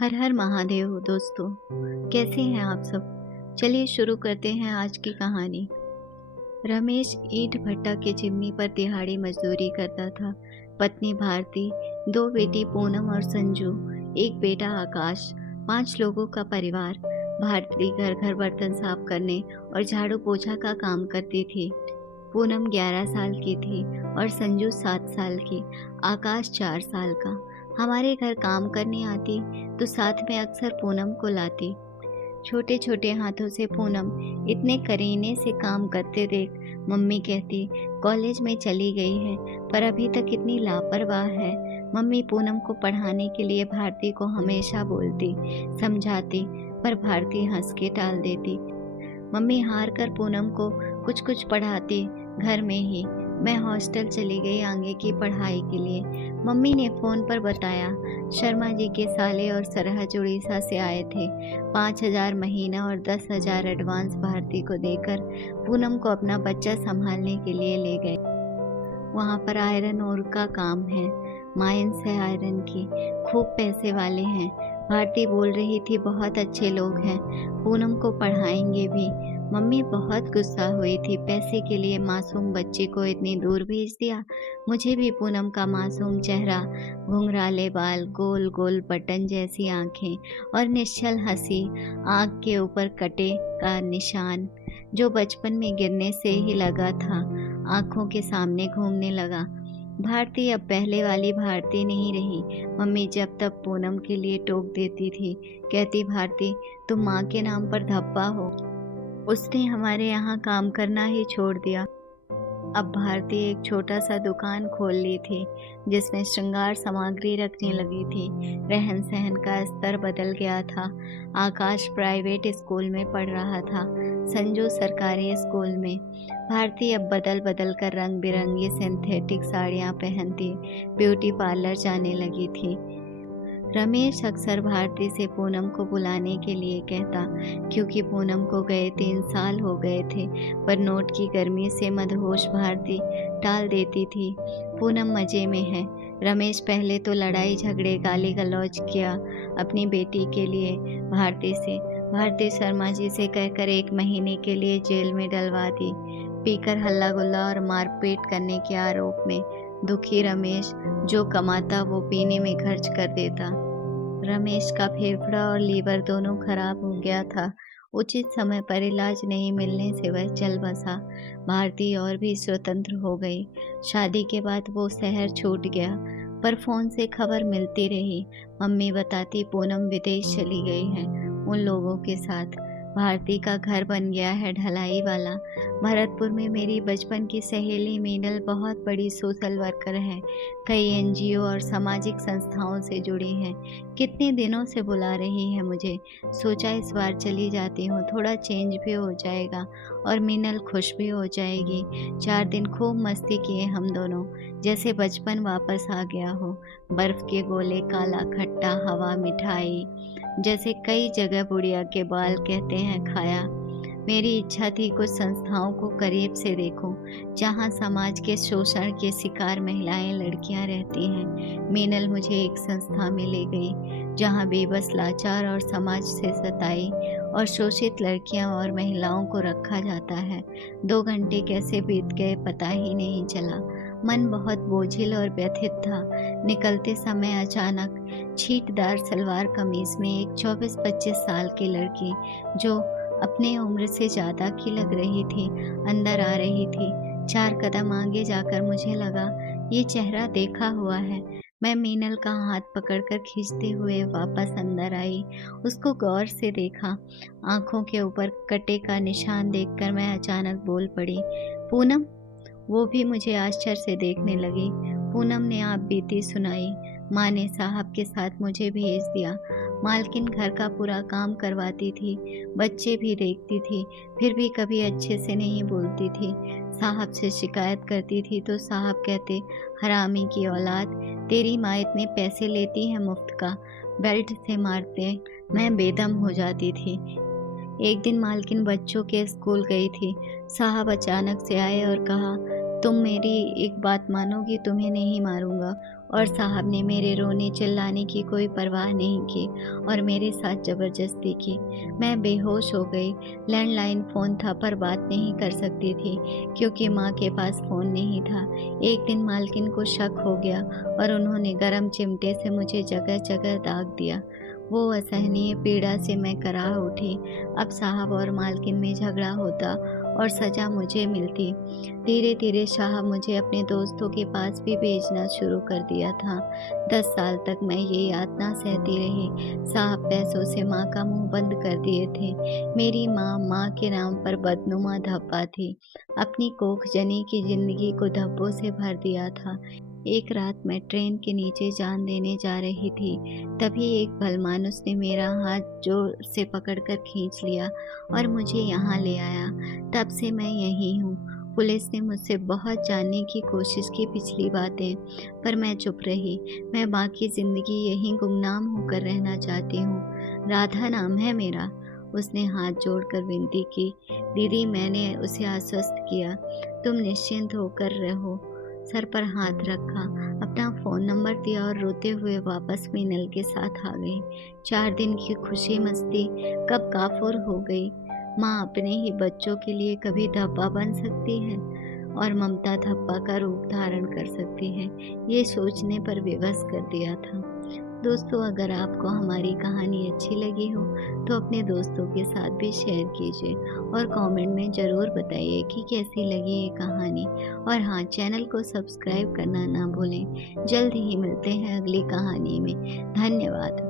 हर हर महादेव दोस्तों। कैसे हैं आप सब। चलिए शुरू करते हैं आज की कहानी। रमेश ईंट भट्टा के चिमनी पर दिहाड़ी मजदूरी करता था। पत्नी भारती, दो बेटी पूनम और संजू, एक बेटा आकाश, 5 लोगों का परिवार। भारती घर घर बर्तन साफ करने और झाड़ू पोछा का काम करती थी। पूनम 11 साल की थी और संजू 7 साल की। आकाश 4 साल का। हमारे घर काम करने आती तो साथ में अक्सर पूनम को लाती। छोटे छोटे हाथों से पूनम इतने करीने से काम करते देख मम्मी कहती, कॉलेज में चली गई है पर अभी तक इतनी लापरवाह है। मम्मी पूनम को पढ़ाने के लिए भारती को हमेशा बोलती, समझाती, पर भारती हंस के टाल देती। मम्मी हार कर पूनम को कुछ कुछ पढ़ाती घर में ही। मैं हॉस्टल चली गई आगे की पढ़ाई के लिए। मम्मी ने फ़ोन पर बताया, शर्मा जी के साले और सरहज उड़ीसा से आए थे। 5,000 महीना और 10,000 एडवांस भारती को देकर पूनम को अपना बच्चा संभालने के लिए ले गए। वहाँ पर आयरन ओर का काम है, माइंस है आयरन की, खूब पैसे वाले हैं। भारती बोल रही थी बहुत अच्छे लोग हैं, पूनम को पढ़ाएंगे भी। मम्मी बहुत गुस्सा हुई थी, पैसे के लिए मासूम बच्चे को इतनी दूर भेज दिया। मुझे भी पूनम का मासूम चेहरा, घुंघराले बाल, गोल गोल बटन जैसी आंखें और निश्चल हंसी, आँख के ऊपर कटे का निशान जो बचपन में गिरने से ही लगा था, आंखों के सामने घूमने लगा। भारती अब पहले वाली भारती नहीं रही। मम्मी जब तब पूनम के लिए टोक देती थी, कहती, भारती तुम माँ के नाम पर धब्बा हो। उसने हमारे यहाँ काम करना ही छोड़ दिया। अब भारती एक छोटा सा दुकान खोल ली थी जिसमें श्रृंगार सामग्री रखने लगी थी। रहन सहन का स्तर बदल गया था। आकाश प्राइवेट स्कूल में पढ़ रहा था, संजू सरकारी स्कूल में। भारती अब बदल बदल कर रंग बिरंगी सिंथेटिक साड़ियाँ पहनती ब्यूटी पार्लर जाने लगी थी। रमेश अक्सर भारती से पूनम को बुलाने के लिए कहता, क्योंकि पूनम को गए 3 साल हो गए थे, पर नोट की गर्मी से मदहोश भारती टाल देती थी। पूनम मजे में है। रमेश पहले तो लड़ाई झगड़े गाली गलौज किया अपनी बेटी के लिए भारती से। भारती शर्मा जी से कहकर 1 महीने के लिए जेल में डलवा दी, पीकर हल्ला गुल्ला और मारपीट करने के आरोप में। दुखी रमेश जो कमाता वो पीने में खर्च कर देता। रमेश का फेफड़ा और लीवर दोनों खराब हो गया था। उचित समय पर इलाज नहीं मिलने से वह चल बसा। भारती और भी स्वतंत्र हो गई। शादी के बाद वो शहर छूट गया, पर फोन से खबर मिलती रही। मम्मी बताती पूनम विदेश चली गई है उन लोगों के साथ। भारती का घर बन गया है ढलाई वाला। भरतपुर में मेरी बचपन की सहेली मीनल बहुत बड़ी सोशल वर्कर है, कई एनजीओ और सामाजिक संस्थाओं से जुड़ी है। कितने दिनों से बुला रही है मुझे। सोचा इस बार चली जाती हूँ, थोड़ा चेंज भी हो जाएगा और मीनल खुश भी हो जाएगी। 4 दिन खूब मस्ती किए हम दोनों, जैसे बचपन वापस आ गया हो। बर्फ के गोले, काला खट्टा, हवा, मिठाई, जैसे कई जगह बुढ़िया के बाल कहते हैं खाया। मेरी इच्छा थी कुछ संस्थाओं को करीब से देखूं, जहां समाज के शोषण के शिकार महिलाएं, लड़कियां रहती हैं। मीनल मुझे एक संस्था में ले गई जहां बेबस, लाचार और समाज से सताई और शोषित लड़कियां और महिलाओं को रखा जाता है। 2 घंटे कैसे बीत गए पता ही नहीं चला। मन बहुत बोझिल और व्यथित था। निकलते समय अचानक छींटदार सलवार कमीज में एक 24-25 साल की लड़की, जो अपने उम्र से ज्यादा की लग रही थी, अंदर आ रही थी। 4 कदम आगे जाकर मुझे लगा ये चेहरा देखा हुआ है। मैं मीनल का हाथ पकड़कर खींचते हुए वापस अंदर आई। उसको गौर से देखा। आंखों के ऊपर कटे का निशान देखकर मैं अचानक बोल पड़ी, पूनम। वो भी मुझे आश्चर्य से देखने लगी। पूनम ने आप बीती सुनाई। माँ ने साहब के साथ मुझे भेज दिया। मालकिन घर का पूरा काम करवाती थी, बच्चे भी देखती थी, फिर भी कभी अच्छे से नहीं बोलती थी। साहब से शिकायत करती थी तो साहब कहते, हरामी की औलाद, तेरी माँ इतने पैसे लेती है मुफ्त का। बेल्ट से मारते मैं बेदम हो जाती थी। एक दिन मालकिन बच्चों के स्कूल गई थी। साहब अचानक से आए और कहा, तुम मेरी एक बात मानोगी, तुम्हें नहीं मारूंगा। और साहब ने मेरे रोने चिल्लाने की कोई परवाह नहीं की और मेरे साथ ज़बरदस्ती की। मैं बेहोश हो गई। लैंडलाइन फ़ोन था पर बात नहीं कर सकती थी क्योंकि माँ के पास फ़ोन नहीं था। एक दिन मालकिन को शक हो गया और उन्होंने गरम चिमटे से मुझे जगह जगह दाग दिया। वो असहनीय पीड़ा से मैं कराह उठी। अब साहब और मालकिन में झगड़ा होता और सज़ा मुझे मिलती। धीरे धीरे साहब मुझे अपने दोस्तों के पास भी भेजना शुरू कर दिया था। 10 साल तक मैं ये यातना सहती रही। साहब पैसों से माँ का मुंह बंद कर दिए थे। मेरी माँ के नाम पर बदनुमा धब्बा थी। अपनी कोख जनी की जिंदगी को धब्बों से भर दिया था। एक रात मैं ट्रेन के नीचे जान देने जा रही थी, तभी एक भलमानुस ने मेरा हाथ जोर से पकड़कर खींच लिया और मुझे यहाँ ले आया। तब से मैं यहीं हूँ। पुलिस ने मुझसे बहुत जानने की कोशिश की पिछली बातें, पर मैं चुप रही। मैं बाकी ज़िंदगी यहीं गुमनाम होकर रहना चाहती हूँ। राधा नाम है मेरा। उसने हाथ जोड़कर विनती की। दीदी, मैंने उसे आश्वस्त किया, तुम निश्चिंत होकर रहो। सर पर हाथ रखा, अपना फ़ोन नंबर दिया और रोते हुए वापस मीनल के साथ आ गई। 4 दिन की खुशी मस्ती कब काफुर हो गई। माँ अपने ही बच्चों के लिए कभी धब्बा बन सकती है और ममता धब्बा का रूप धारण कर सकती है, ये सोचने पर विवश कर दिया था। दोस्तों, अगर आपको हमारी कहानी अच्छी लगी हो तो अपने दोस्तों के साथ भी शेयर कीजिए और कमेंट में ज़रूर बताइए कि कैसी लगी ये कहानी। और हाँ, चैनल को सब्सक्राइब करना ना भूलें। जल्द ही मिलते हैं अगली कहानी में। धन्यवाद।